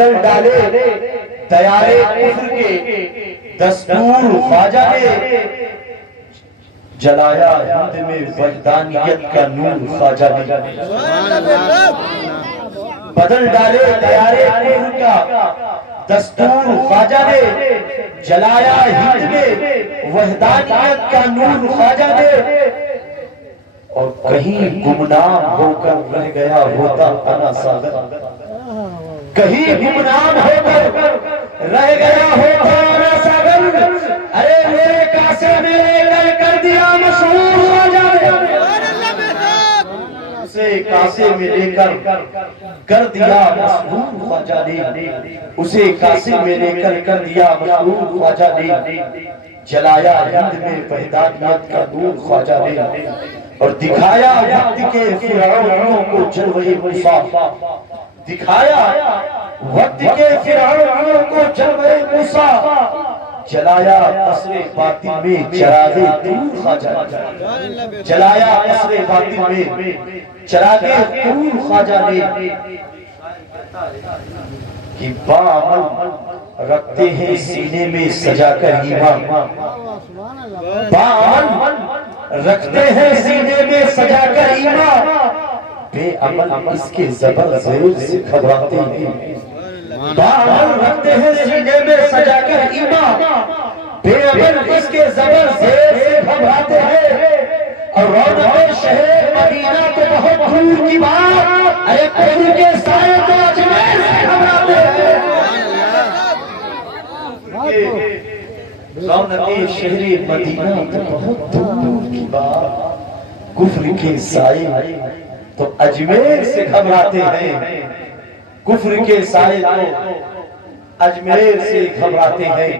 بدل ڈالے تیارے کفر کے دستور خواجہ نے، جلایا ہند میں وحدانیت کا نور خواجہ نے، بدل ڈالے تیارے کفر کا دستور خواجہ نے، جلایا ہند میں وحدانیت کا نور خواجہ نے، اور کہیں گمنام ہو کر رہ گیا ہوتا انا ساگر، کہیں گمنام ہو کر رہ گیا ہوتا انا ساگر، ارے میرے کاسے میں لے کر دیا مشہور خواجہ نے، اسے کاسے میں لے کر دیا مشہور خواجہ نے، اسے کاسے میں لے کر دیا مشہور خواجہ نے، جلایا ہند میں وحدانیت کا نور خواجہ نے، اور دکھایا وقت کے فرعونوں کو جلوہ موسیٰ، دکھایا وقت کے فرعونوں کو جلوہ موسیٰ، جلایا قصر باطن میں چراغ طور خواجہ نے، جلایا قصر باطن میں چراغ طور خواجہ نے، کہ باعمل رکھتے ہیں سینے میں سجا کر ایمان، باعمل رکھتے ہیں سینے میں سجا کر ایمان، بے عمل اس کے زبر زیر سے گھبراتے ہیں، باعمل رکھتے ہیں سینے میں سجا کر ایمان، بے عمل اس کے زبر زیر سے گھبراتے ہیں، اور رونق شہر مدینہ تو بہت دور کی بات، ارے کوہر کے سائے تو اجمیر سے گھبراتے ہیں، رونق شہر مدینہ تو بہت دور کی بات، کفر کے سائے تو اجمیر سے گھبراتے ہیں، کفر کے سائے تو اجمیر سے گھبراتے ہیں۔